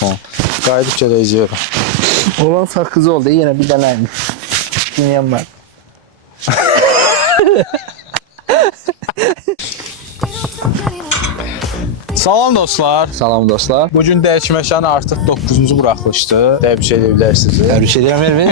Tamam. Qayıdıb gələcəyəm. Olan sakız oldu. Yine bir deneymiş. Dinleyen var. Salam dostlar. Salam dostlar. Bugün dəyişməşəni artıq 9-cu buraxılışdır. Təbrik edə bilərsiniz. Tebrik ederim Elvin.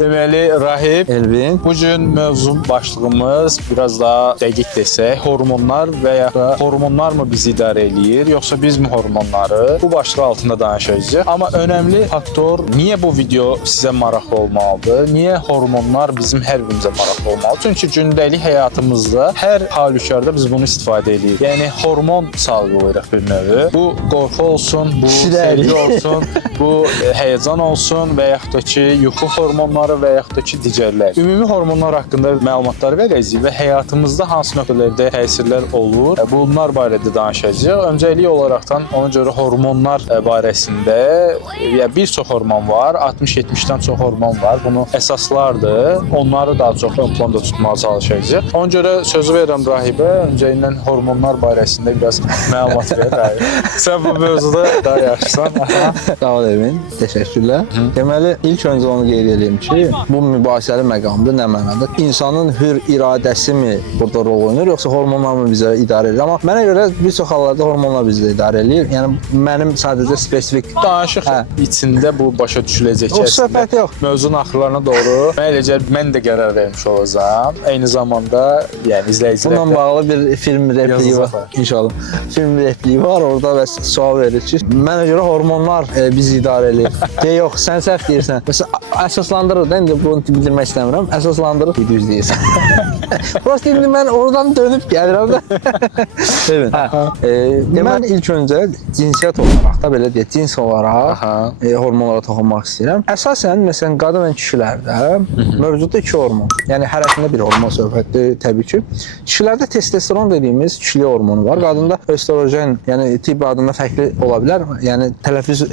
Deməli, Rahib, Elvin. bugün mövzu başlığımız biraz daha dəqiq desək, hormonlar və ya da hormonlar mı bizi idarə eləyir, yoxsa biz mi hormonları? Bu başlıq altında danışacağıq. Amma önəmli faktor, niyə bu video sizə maraqlı olmalıdır? Niyə hormonlar bizim hər birimizə maraqlı olmalıdır? Çünki gündəlik həyatımızda hər halükarda biz bunu istifadə edirik. Yəni hormon salgılayırıq bir növü. Bu qorxu olsun, bu sevgi olsun, bu həyəcan olsun və yaxud da ki, yuxu hormonları və yaxud da ki, digərlər. Ümumi hormonlar haqqında məlumatlar verəcəyik və həyatımızda hansı nöqtələrdə təsirlər olur, bunlar barədə danışacağıq. Öncəlik olaraqdan ona görə hormonlar barəsində bir çox hormon var, 60-70-dən çox hormon var. Bunu əsaslardır. Onları daha çox ön planda tutmağa çalışacağıq. Ona görə sözü verirəm Rahibə, öncəlindən hormonlar barəsində biraz məlumat ver. Sən bu mövzuda daha yaxşısan. Sağ ol Elvin. Teşekkürler. Deməli, ilk öncə onu qeyd edeyim ki, bu mübahisəli məqamdır. Nə mənada? İnsanın hür iradəsi mi burada rol oynayır, yoxsa hormonlar mı bizə idarə edir? Amma mənə görə bir çox hallarda hormonlar bizi idarə edir. Yəni mənim sadəcə spesifik danışıq içində bu başa düşüləcək o söhbət yox. Mövzunun axırlarına doğru mən eləcə mən də qərar vermiş olacağam. Eyni zamanda yəni izləyicilər bununla bağlı bir film repliği var. İnşallah. Film repliği var. Orada və sual verir ki, mənə görə hormonlar bizi idarə edir. Yox, sən səhv deyirsən. Məsələn, əsaslandırır da, indi bunu bildirmək istəmirəm. Əsaslandırır, düz deyirsən. Prost indi mən oradan dönüb gəlirəm də. Evet. Mən ilk öncə cinsiyyət olaraq da, belə deyək, cins olaraq hormonlara toxunmaq istəyirəm. Əsasən, məsələn, qadın və kişilərdə mövcudda iki hormon. Yəni, hərəsində bir hormon söhbətdir, təbii ki. Kişilərdə testosteron dediyimiz kişilik hormonu var. Qadında östrogen, yəni tibb adında fərqli ola bilər. Yəni, tələffüz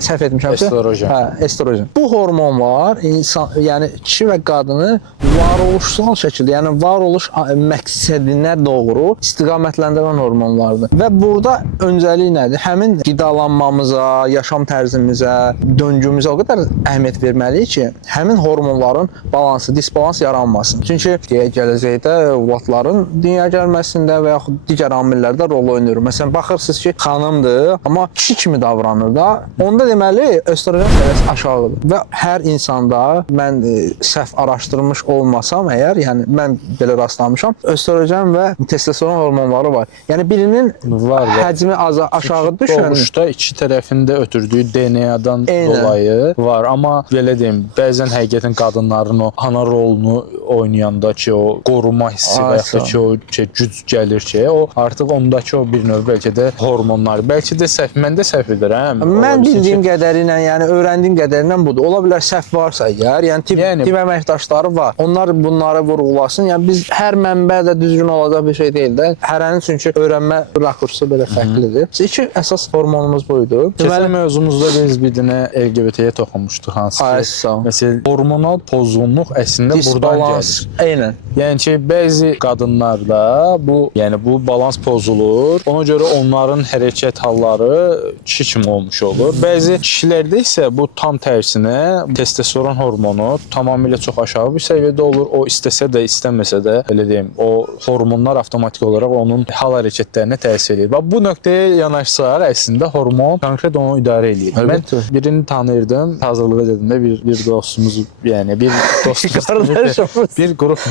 səhv etmişəmsə. Estrogen. Hə, estrogen. Bu hormon var, yəni kişi və qadını varoluşsal şəkildə, yəni varoluş məqsədinə doğru istiqamətləndirən hormonlardır. Və burada öncəlik nədir? Həmin qidalanmamıza, yaşam tərzimizə, döngümüzə o qədər əhəmiyyət verməliyik ki, həmin hormonların balansı, disbalans yaranmasın. Çünki gələcəkdə övladların dünyaya gəlməsində və yaxud digər amillərdə rol oynayır. Məsələn, baxırsınız ki, xanımdır, amma kişi kimi davranır da, onda deməli östrogen səviyyəsi aşağıdır. Və hər insanda mən səhv araşdırmış olmasam əgər, yəni mən belə rastlamışam, östrogen və testosteron hormonları var. Yəni birinin həcmi aşağı düşən. Doğuşda iki tərəfində ötürdüyü DNA-dan dolayı var. Amma belə deyim, bəzən həqiqətən qadınların o ana rolunu oynayanda ki, o qoruma hissi və yaxud da ki, o güc gəlir ki, o artıq ondakı o bir növ bəlkə də hormonlar. Bəlkə də səhv, mən də səhv edirəm. Mən bildiyim qədərilə, yəni öyrəndiyim qədərilə budur. Ola bilər səhv varsa əgər, yəni tibb əməkdaşları var. Onlar bunları vurğulasın. Yəni biz hər mənbə də düzgün olacaq bir şey deyil də. Hərənin çünki öyrənmə rakursu belə fərqlidir. İki əsas hormonumuz buydu. Keçən mövzumuzda biz bir dənə LGBT-yə toxunmuşduq hansı ki, məsələn, hormonal pozğunluq əslində buradan gəlir. Eynən. Yəni ki, bəzi qadınlarda bu balans pozulur. Ona görə onların hərəkət halları kişi kimi olmuş olur. Bəzi kişilərdə isə bu tam tərsinə testosteron hormonu tamamilə çox aşağı bir səviyyədə olur. O istəsə də, istəməsə də, elə deyim, o hormonlar avtomatik olaraq onun hal hərəkətlərinə təsir edir. Bax, bu nöqtəyə yanaşsaq, əslində hormon konkret onu idarə edir. Mən birini tanıyırdım, hazırlığa dediyimdə bir dostumuz, yəni bir dostumuz, bir qrup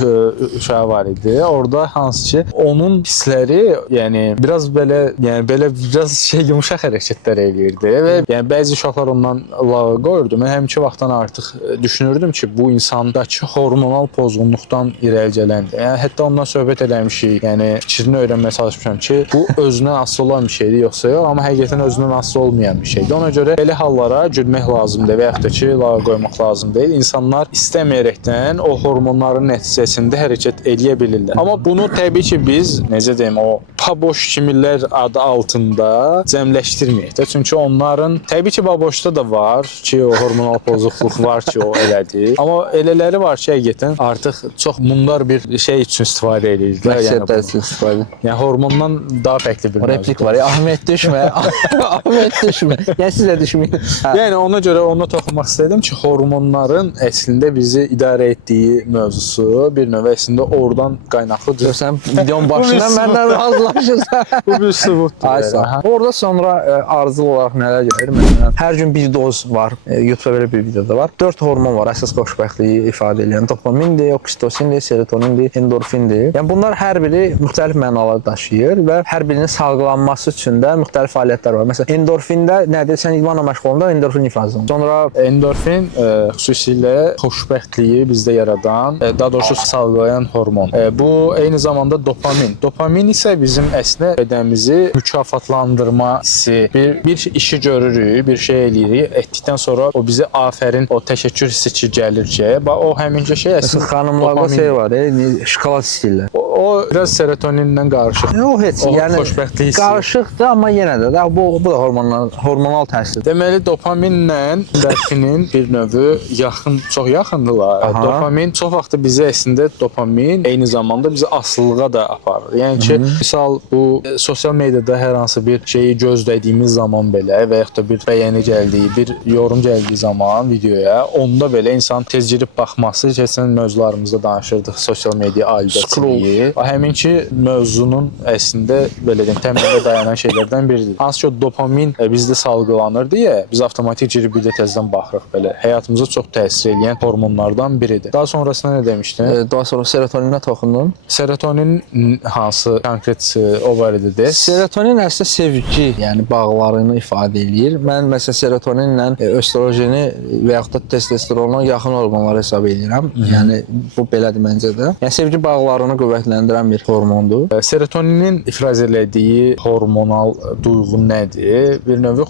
uşağı var idi. Orada hansı ki, onun hissləri, yəni biraz belə biraz yumşaq hərəkətlər eləyirdi və yəni bəzi uşaqlar ondan lağa qoyurdu. Mən həmişə vaxtdan artıq düşünürdüm ki, bu insandakı hormonal pozğunluqdan irəli gələndir. Yəni hətta ondan söhbət eləmişik. Yəni fikrini öyrənməyə çalışmışam ki, bu özündən asılı olan bir şeydir yoxsa yox, amma həqiqətən özündən asılı olmayan bir şeydir. Ona görə belə hallara gülmək lazımdır və yaxud da ki, lağa qoymaq lazım deyil. İnsanlar istəməyərəkdən o hormonların nəticəsində hərəkət eləyə bilirlər. Amma bunu təbii ki, biz necə deyim, o paboş kimilər hormonlar adı altında cəmləşdirməyək də. Çünki onların təbii ki, baboşda da var ki, o hormonal pozukluq var ki, o elədir. Amma elələri var ki, həqiqətən artıq çox mundar bir şey üçün istifadə edirlər. Məqsədlər üçün istifadə. Yəni hormondan daha fərqli bir Replik var ya, Ahmet düşmə, Ahmet düşmə. Yəni siz də düşməyin. Yəni ona görə ona toxunmaq istədim ki, hormonların əslində bizi idarə etdiyi mövzusu bir növ əslində oradan qaynaqlıdır. Sən videonun başından məndən razılaşırsan. Bu bir sübutdur. Ay sağ. Orada sonra arzu olaraq nələr gəlir? Məsələn, hər gün bir doz var. YouTube-da belə bir videoda var. 4 hormon var əsas xoşbəxtliyi ifadə edən. Dopamindir, oksitosindir, serotonindir, endorfindir. Yəni bunlar hər biri müxtəlif mənalar daşıyır və hər birinin salgılanması üçün də müxtəlif fəaliyyətlər var. Məsələn, endorfində nədir? Sən idmanla məşğul olanda endorfin ifraz olunur. Sonra endorfin xüsusilə xoşbəxtliyi bizdə yaradan, daha doğrusu salgılayan hormon. Bu eyni zamanda dopamin. Dopamin isə bizim əslində bədənimizi mükafatlandırma hissi, bir işi görürük, bir şey eləyirik, etdikdən sonra o bizi afərin, o təşəkkür hissi ki gəlir ki, o həminki şey əslində xanımlarda şey var, şokolad istəyirlər. O biraz serotoninlə qarışıq. O heç, yəni xoşbəxtlik hissi qarışıqdır, amma yenə də bu da hormonal təsir. Deməli dopaminlə endorfinin bir növü yaxın, çox yaxındırlar. Dopamin çox vaxt bizi əslində dopamin eyni zamanda bizi asılılığa da aparır. Yəni ki, misal bu sosial mediada hər hansı bir şeyi gözlədiyimiz zaman belə və yaxud da bir bəyəni gəldiyi, bir yorum gəldiyi zaman videoya, onda belə insan tez girib baxması, keçən mövzularımızda danışırdıq, sosial media alidəçiliyi. Həmin ki, mövzunun əslində belə deyim, təməlində dayanan şeylərdən biridir. Hansı ki, o dopamin bizdə salgılanır deyə biz avtomatik girib bir də təzədən baxırıq belə. Həyatımıza çox təsir edən hormonlardan biridir. Daha sonrasında nə demişdin? Daha sonra serotoninə toxundun. Serotonin hansı konkret o barədə deyil? Serotonin əslində sevgi, yəni bağlarını ifadə eləyir. Mən məsələn serotoninlə östrojeni və yaxud da testosteronla yaxın hormonlar hesab edirəm. Yəni bu belədir məncə də. Yəni sevgi bağlarını qüvvətləndirən bir hormondur. Serotoninin ifraz elədiyi hormonal duyğu nədir? Bir növ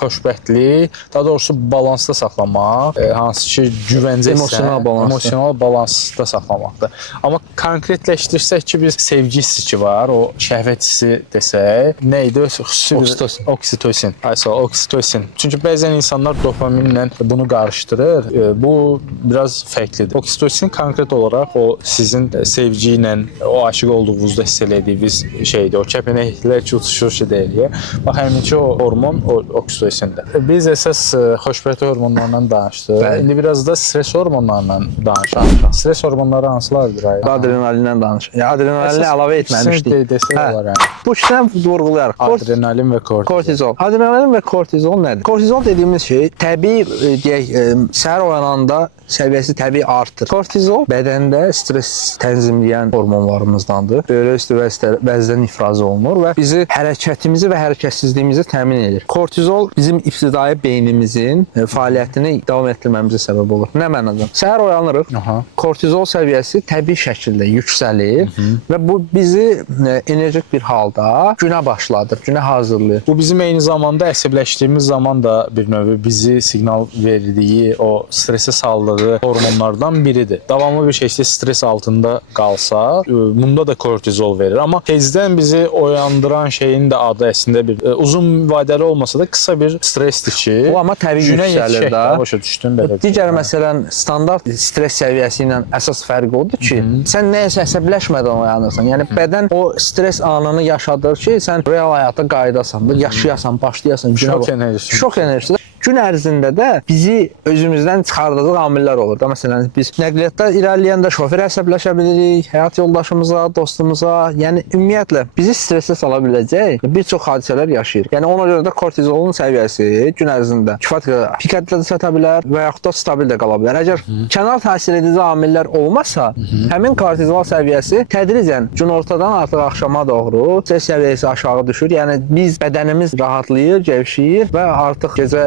xoşbəxtlik, daha doğrusu balansda saxlamaq, hansı ki güvəncə emosional balansda saxlamaqdır. Amma konkretləşdirsək ki, biz sevgi hissi ki var, o şəhvət hissi desək, nə idi? Oksitosin. Oksitosin. Oksitosin. Çünki bəzən insanlar dopaminlə bunu qarışdırır. Bu biraz fərqlidir. Oksitosin konkret olaraq o sizin sevgi ilə, o aşiq olduğunuzda hiss elədiyiniz şeydir. O kəpənəklər ki uçuşur ki deyilir. Bax həmin ki o hormon o oksitosindir. Biz əsas xoşbəxtlik hormonlarından danışdıq. İndi biraz da stres hormonlarından danışaq. Stres hormonları hansılardır? Adrenalindən danışaq. Yəni adrenalini əlavə etməmişdik. Desək olar yəni. Bu ikisindən vurğulayarıq. Adrenalin və kortizol. Adrenalin və kortizol nədir? Kortizol dediyimiz şey təbii deyək, səhər oyananda səviyyəsi təbii artır. Kortizol bədəndə stres tənzimləyən hormonlarımızdandır. Böyrək üstü vəzdən ifraz olunur və bizi hərəkətimizi və hərəkətsizliyimizi təmin edir. Kortizol bizim ibtidai beynimizin fəaliyyətini davam etdirməmizə səbəb olur. Nə mənada? Səhər oyanırıq, kortizol səviyyəsi təbii şəkildə yüksəlir və bu bizi enerjik bir halda günə başladır, günə hazırlayır. Bu bizim eyni zamanda əsəbləşdiyimiz zaman da bir növ bizi siqnal verdiyi, o stresə saldığı hormonlardan biridir. Davamlı bir şəkildə stres altında qalsa, bunda da kortizol verir. Amma tezdən bizi oyandıran şeyin də adı əslində bir uzun vadəli olmasa da qısa bir stresdir ki, o amma təbii yüksəlir də. Başa düşdün belə. Digər məsələn standart stres səviyyəsi ilə əsas fərqi odur ki, sən nəyəsə əsəbləşmədən oyanırsan. Yəni bədən o stres anını yaşadır ki, sən real həyata qayıdasan, yaşayasan, başlayasan. Şok enerjisi. Gün ərzində də bizi özümüzdən çıxardığı amillər olur da. Məsələn, biz nəqliyyatda irəliləyəndə şofer əsəbləşə bilirik, həyat yoldaşımıza, dostumuza, yəni ümumiyyətlə bizi stresə sala biləcək bir çox hadisələr yaşayır. Yəni ona görə də kortizolun səviyyəsi gün ərzində kifayət qədər pikətlə də çata bilər və yaxud da stabil də qala bilər. Əgər kənar təsir edici amillər olmasa, həmin kortizol səviyyəsi tədricən günortadan artıq axşama doğru stres səviyyəsi aşağı düşür. Yəni biz bədənimiz rahatlayır, gevşəyir və artıq gecə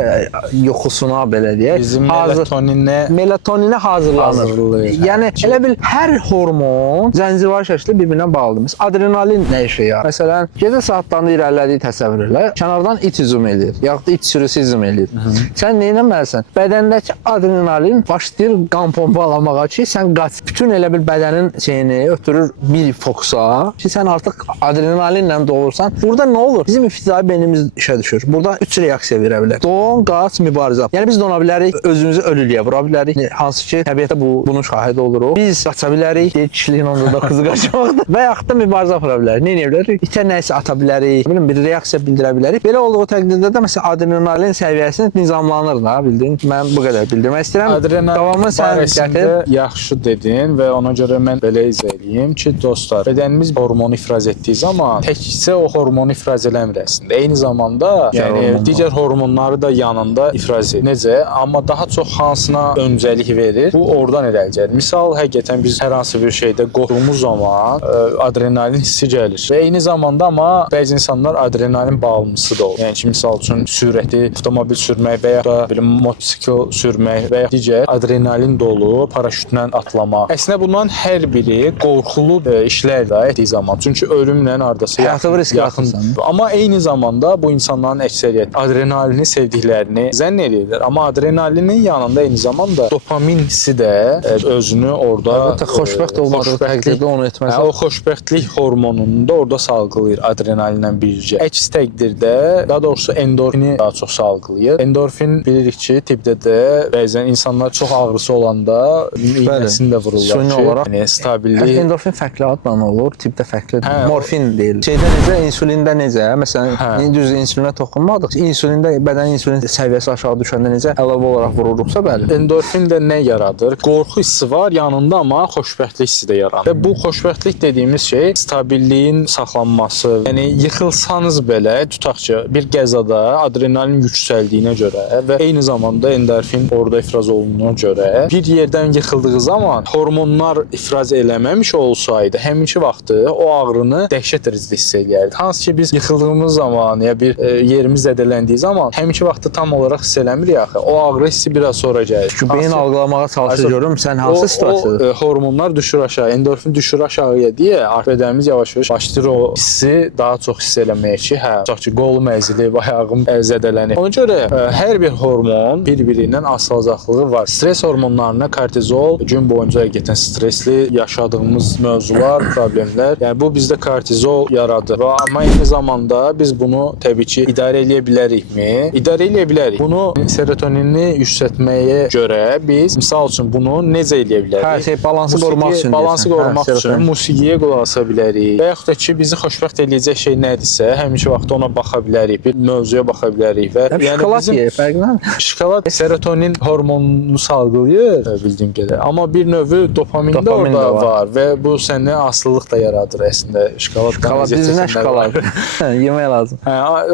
yuxusuna belə deyək. Bizim melatoninə Melatoninə hazırlanır. Yəni elə bil hər hormon zəncirvari şəkildə bir-birinə bağlıdır. Məsələn, adrenalin nə işə yarayır? Məsələn, gecə saatlarında irəlilədiyi təsəvvür elə. Kənardan it hücum edir, yaxud da it sürüsü hücum edir. Sən nə etməlisən? Bədəndəki adrenalin başlayır qan pompalamağa ki, sən qaç. Bütün elə bil bədənin şeyini ötürür bir fokusa ki, sən artıq adrenalinlə doğursan. Burada nə olur? Bizim ibtidai beynimiz işə düşür. Burada 3 reaksiya verə bilər. Don, qaç, mübarizə. Yəni biz dona bilərik, özümüzü ölülüyə vura bilərik. Hansı ki, təbiətdə bunun şahidi oluruq. Biz qaça bilərik, deyir kişiliyin 19-u qaçmaqdır. Və yaxud da mübarizə apara bilərik. Nə edə bilərik? İtə nəsə ata bilərik. Bilin, bir reaksiya bildirə bilərik. Belə olduğu təqdirdə də məsələn adrenalin səviyyəsi nizamlanır da, bildin? Mən bu qədər bildirmək istəyirəm. Adrenalin barəsində yaxşı dedin və ona görə mən belə izah edeyim ki, dostlar, bədənimiz hormonu ifraz etdiyi zaman təkcə o hormonu ifraz eləmir əslində. Eyni zamanda yəni digər hormonları da yanında ifraz edir. Necə? Amma daha çox hansına öncəlik verir? Bu oradan irəli gəlir. Misal, həqiqətən biz hər hansı bir şeydə qorxduğumuz zaman adrenalin hissi gəlir. Və eyni zamanda amma bəzi insanlar adrenalin bağımlısı da olur. Yəni ki, misal üçün sürəti, avtomobil sürmək və ya da motosikl sürmək və ya digər adrenalin dolu paraşütlə atlamaq. Əslində bunların hər biri qorxulu işlər də etdiyi zaman. Çünki ölümlə ardası yaxın. Amma eyni zamanda bu insanların əksəriyyət adrenalini sevdiklərini zənn edirlər. Amma adrenalinin yanında eyni zamanda dopamin hissi də özünü orada xoşbəxt olmadığı təqdirdə onu etməz. O xoşbəxtlik hormonunu da orada salgılayır adrenalinlə birgə. Əks təqdirdə daha doğrusu endorfini daha çox salgılayır. Endorfin bilirik ki, tibbdə də bəzən insanlar çox ağrısı olanda iynəsini də vururlar süni ki, olaraq yəni stabillik. Endorfin fərqli adla olur, tibbdə fərqli. Morfin deyilir. Şeydə necə, insulində necə? Məsələn, düz insulinə toxunmadıq. İnsulində bədən insulin səviyyəsi aşağı düşəndə necə əlavə olaraq vururuqsa, bəli. Endorfin də nə yaradır? Qorxu hissi var yanında, amma xoşbəxtlik hissi də yaradır. Və bu xoşbəxtlik dediyimiz şey stabilliyin saxlanması. Yəni yıxılsanız belə, tutaq ki, bir qəzada adrenalin yüksəldiyinə görə və eyni zamanda endorfin orada ifraz olunduğuna görə bir yerdən yıxıldığı zaman hormonlar ifraz eləməmiş olsaydı, həminki vaxtı o ağrını dəhşət dərəcədə hiss edərdik. Hansı ki biz yıxıldığımız zaman ya bir yerimiz zədələndiyi zaman həminki vaxtı tam olaraq hiss eləmirik axı. O ağrı hissi biraz sonra gəlir. Çünki beyin algılamağa çalışır görürüm. Sən hansı situasiyada? O hormonlar düşür aşağı, endorfin düşür aşağıya deyə bədənimiz yavaş-yavaş başlayır o hissi daha çox hiss eləməyə ki, tutaq ki, qolum əzilir, ayağım zədələnir. Ona görə hər bir hormon bir-birindən asılacaqlığı var. Stres hormonlarına kortizol gün boyunca həqiqətən stresli yaşadığımız mövzular, problemlər. Yəni bu bizdə kortizol yaradır. Amma eyni zamanda biz bunu təbii ki idarə edə bilərikmi? İdarə edə bilərik. Bunu serotonini yüksəltməyə görə biz misal üçün bunu necə edə bilərik? Hər şey balansı qorumaq üçün. Balansı qorumaq üçün musiqiyə qulaq asa bilərik. Və yaxud da ki bizi xoşbəxt eləyəcək şey nədirsə, həminki vaxtda ona baxa bilərik, bir mövzuya baxa bilərik və şokolad yer, fərqlənir. Şokolad serotonin hormonunu salgılayır bildiyim qədər. Amma bir növü dopamin də orada var və bu səndə asılılıq da yaradır əslində. Şokolad bizə şokolad. Yemək lazım.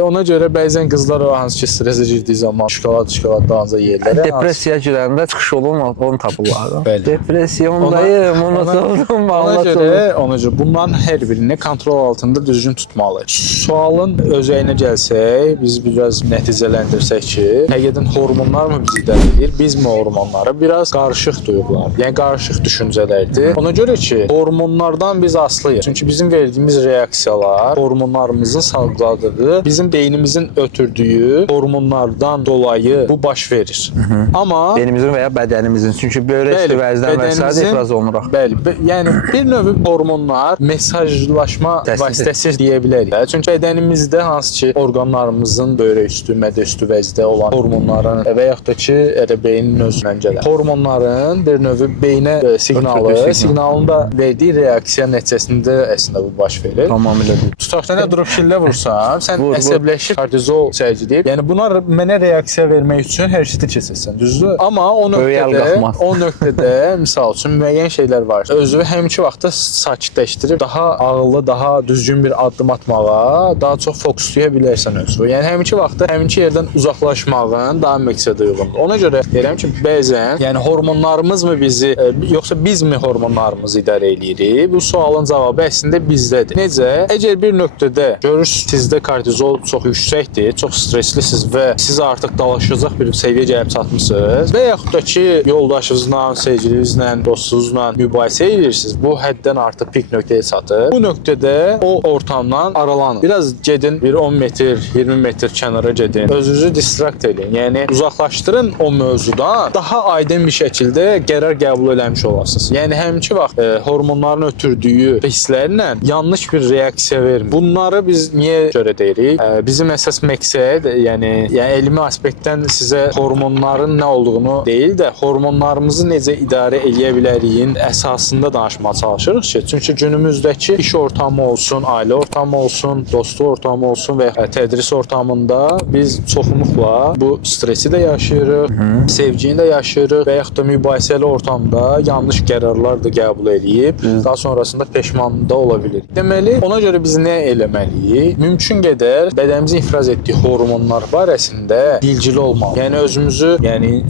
Ona görə bəzən qızlar o hansı ki stresə girdiyi zaman şokoladdan yeyirlər. Depressiyaya girəndə çıxış olmur, onu tapırlar. Depressiyondayım, unutuldum, ona görə bunların hər birini kontrol altında düzgün tutmalıyıq. Sualın özəyinə gəlsək, biz biraz nəticələndirsək ki, həqiqətən hormonlar mı bizi idarə edir, biz mi hormonları? Biraz qarışıq duyğular, yəni qarışıq düşüncələrdir. Ona görə ki, hormonlardan biz asılıyıq. Çünki bizim verdiyimiz reaksiyalar, hormonlarımızın salgıladığı, bizim beynimizin ötürdüyü hormonlardan dolayı bu baş verir. Amma beynimizin və ya bədənimizin, çünki böyrək üstü vəzdən məsələdə ifraz olunur. Bəli, yəni bir növ hormonlar mesajlaşma vasitəsi deyə bilərik. Çünki bədənimizdə hansı ki orqanlarımızın böyrək üstü, mədə üstü vəzdə olan hormonların və yaxud da ki elə beynin özündən gələn hormonların bir növ beynə siqnalın da verdiyi reaksiya nəticəsində əslində bu baş verir. Tamamilə. Tutaq ki, durub şillə vursam, sən əsəbləşib kortizol çəkilib. Yəni bunlar mənə reaksiya vermək üçün hərəkətə keçirsən, düzdür? Amma o nöqtədə misal üçün müəyyən şeylər var. Özünü həminki vaxtda sakitləşdirib daha ağıllı, daha düzgün bir addım atmağa daha çox fokuslaya bilərsən özünü. Yəni həminki vaxtda həminki yerdən uzaqlaşmağın daha məqsədə uyğundur. Ona görə deyirəm ki, bəzən yəni hormonlarımız mı bizi yoxsa biz mi hormonlarımızı idarə edirik? Bu sualın cavabı əslində bizdədir. Necə? Əgər bir nöqtədə görürsünüz sizdə kortizol çox yüksəkdir, çox stresslisiniz və siz artıq dalaşacaq bir səviyyə gəlib çatmısınız və yaxud da ki, yoldaşınızla, sevgilinizlə, dostunuzla mübahisə edirsiniz. Bu həddən artıq pik nöqtəyə çatır. Bu nöqtədə o ortamdan aralanın. Biraz gedin, bir 10 metr, 20 metr kənara gedin. Özünüzü distrakt edin. Yəni uzaqlaşdırın o mövzudan. Daha aydın bir şəkildə qərar qəbul eləmiş olasınız. Yəni həminki vaxt hormonların ötürdüyü hisslərlə yanlış bir reaksiya vermir. Bunları biz niyə görə deyirik? Bizim əsas məqsəd, yəni elmi aspektdən sizə hormonların nə olduğunu deyil də, hormonlarımızı necə idarə edə biləriyin əsasında danışmağa çalışırıq ki, çünki günümüzdəki iş ortamı olsun, ailə ortamı olsun, dostluq ortamı olsun və tədris ortamında biz çoxunluqla bu stresi də yaşayırıq, sevgini də yaşayırıq və yaxud da mübahisəli ortamda yanlış qərarlar da qəbul edib, daha sonrasında peşman da ola bilirik. Deməli, ona görə biz nə eləməliyik? Mümkün qədər bədənimizin ifraz etdiyi hormonlar barəsində bilgili olmalıyıq. Yəni özümüzü,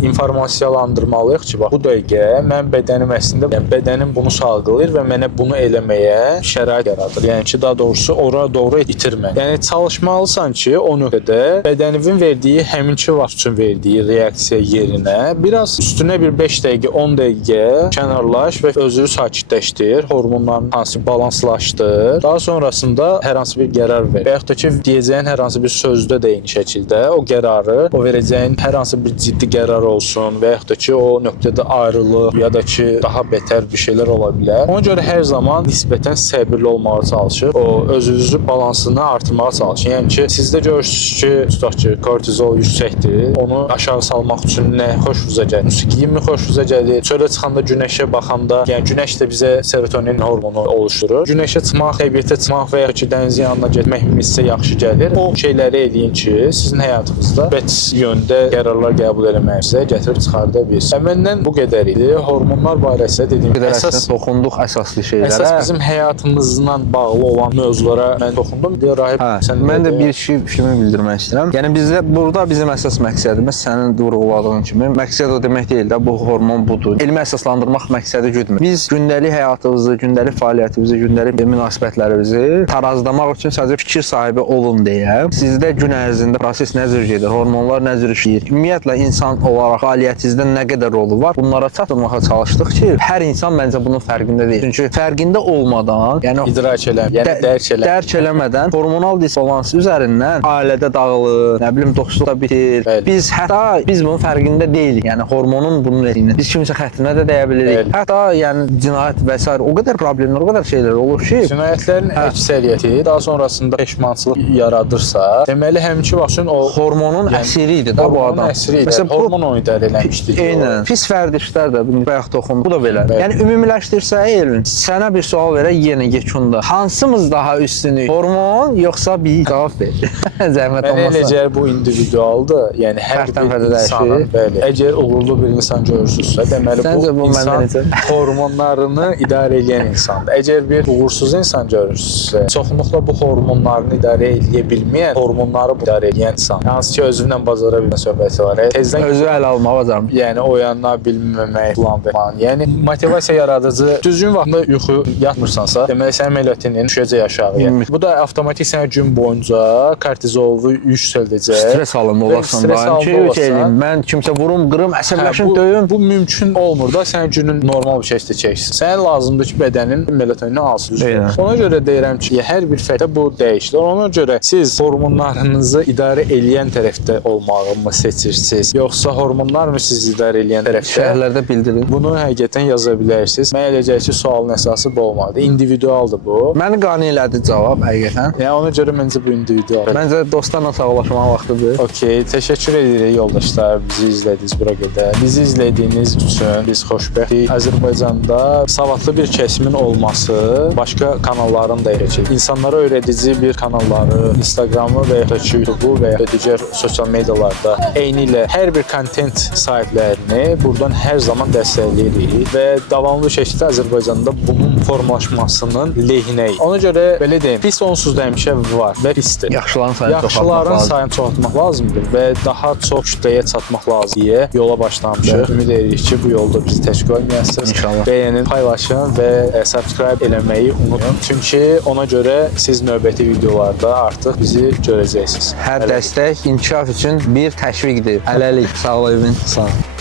informasiyalandırmalıyıq ki, bax bu dəqiqə mən bədənim əslində, bədənim bunu salgılayır və mənə bunu eləməyə şərait yaradır. Yəni ki, daha doğrusu ora doğru itirmə. Yəni çalışmalısan ki, o nöqtədə bədəninin verdiyi həminki vaxt üçün verdiyi reaksiya yerinə biraz üstünə bir 5 dəqiqə, 10 dəqiqə kənarlaş və özünü sakitləşdir, hormonların hansı balanslaşdır. Daha sonrasında hər hansı bir qərar ver. Və yaxud da ki, deyəcəyin hər hansı bir sözdə də eyni şəkildə o qərarı, o verəcəyin hər hansı bir ciddi qərar olsun və yaxud da ki, o nöqtədə ayrılıq ya da ki, daha betər bir şeylər ola bilər. Ona görə hər zaman nisbətən səbirli olmağa çalışır. O özünüzü balansını artırmağa çalışın. Yəni ki, sizdə görürsünüz ki, tutaq ki, kortizol yüksəkdir. Onu aşağı salmaq üçün nə xoşunuza gəlir? Musiqi mi xoşunuza gəlir? Çölə çıxanda, günəşə baxanda, yəni günəş də bizə serotonin hormonu oluşturur. Günəşə çıxmaq, təbiətə çıxmaq və ya ki, dənizin yanına getmək sizə yaxşı gəlir. O şeyləri eləyin ki, sizin həyatınızda bet yöndə qərarlar qəbul etməyinizə gətirib çıxarda bilsin. Məndən bu qədər idi. Hormonlar barəsində dediyim kimi əsas toxunduq əsaslı şeylərə. Əsas bizim həyatımızla bağlı olan mövzulara mən toxundum. Rahib, mən də bir fikrimi bildirmək istəyirəm. Yəni bizdə burada bizim əsas məqsədimiz sənin vurğuladığın kimi məqsəd o demək deyil də bu hormon budur. Elmi əsaslandırmaq məqsədi güdmür. Biz gündəlik həyatımızı, gündəlik fəaliyyətimizi, gündəlik münasibətlərimizi tarazlamaq üçün sadəcə fikir sahibi olun deyə. Sizdə gün ərzində proses nə cür gedir, hormonlar nə cür işləyir, ümumiyyətlə insan olaraq fəaliyyətinizdə nə qədər rolu var, bunlara çatdırmağa çalışdıq ki, hər insan məncə bunun fərqində deyil. Çünki fərqində olmadan, yəni idrak eləmə, yəni dərk eləmədən hormonal disbalans üzərindən ailədə dağılır, nə bilim dostluqda bitir. Bəli. Biz bunun fərqində deyilik. Yəni hormonun bunun etdiyini. Biz kimsə xətrinə də dəyə bilirik. Bəli. Hətta yəni cinayət və s. o qədər problemlər, o qədər şeylər olur ki, cinayətlərin əksəriyyəti daha sonrasında peşmançılıq yaradırsa, deməli həminki vaxtın o hormonun əsiri idi da bu adam. Əsiri idi. Məsələn, hormon onu idarə eləmişdi. Eynən. Pis vərdişlər də bayaq toxundu. Bu da belə. Bəli. Yəni ümumiləşdirsə Elvin, sənə bir sual verək yenə yekunda. Hansımız daha üstünük? Hormon yoxsa biz? Cavab ver. Zəhmət olmasa. Necə bu individualdır. Yəni hər bir insanın, bəli. Əgər uğurlu bir insan görürsünüzsə, deməli bu insan hormonlarını idarə edən insandır. Əgər bir uğursuz insan görürsünüzsə, çoxunluqla bu hormonlarını idarə edə bilməyən, hormonları idarə edən insan. Hansı ki, özündən bacara bilmə söhbəti var. Tezdən özü ələ almağa bacarmır. Yəni oyana bilməmək falan. Yəni motivasiya yaradıcı düzgün vaxtında yuxu yatmırsansa, deməli sənin melatonin düşəcək aşağıya. Bu da avtomatik sənə gün boyunca kortizolu yüksəldəcək. Stres halında olarsan da. Mən kimsə vurum, qırım, əsəbləşim, döyüm. Bu mümkün olmur da sən günün normal bir şəkildə keçsin. Sənə lazımdır ki, bədənin melatonini alsın. Ona görə deyirəm ki, hər bir fəktdə bu dəyişir. Ona görə siz hormonlarınızı idarə edən tərəfdə olmağı mı seçirsiniz, yoxsa hormonlar mı sizi idarə edən tərəfdə? Şərhlərdə bildirin. Bunu həqiqətən yaza bilərsiniz. Mən elə ki, sualın əsası bu olmalıdır. İndividualdır bu. Məni qane elədi cavab həqiqətən. Yəni ona görə məncə bu individual. Məncə dostlarla sağollaşmaq vaxtıdır. Okey, təşəkkür edirik yoldaşlar, bizi izlədiniz bura qədər. Bizi izlədiyiniz üçün biz xoşbəxtik. Azərbaycanda savadlı bir kəsimin olması, başqa kanalların da ki, insanlara öyrədici bir kanalları, Instagramı və ya da YouTube-u və ya da digər sosial medialarda eynilə hər bir kontent sahiblərini buradan hər zaman dəstəkləyirik və davamlı şəkildə Azərbaycanda bunun formalaşmasının lehinəyik. Ona görə belə deyim, pis onsuz da həmişə var və pisdir. Yaxşıların sayını çoxaltmaq lazımdır və daha çox kütləyə çatmaq lazım deyə yola başlamışıq. Ümid edirik ki, bu yolda bizi tək qoymayasınız. Bəyənin, paylaşın və subscribe eləməyi unutmayın. Çünki ona görə siz növbəti videolarda artıq bizi görəcəksiniz. Hər dəstək inkişaf tərəf üçün bir təşviqdir. Hələlik, sağ ol Evin. Sağ ol.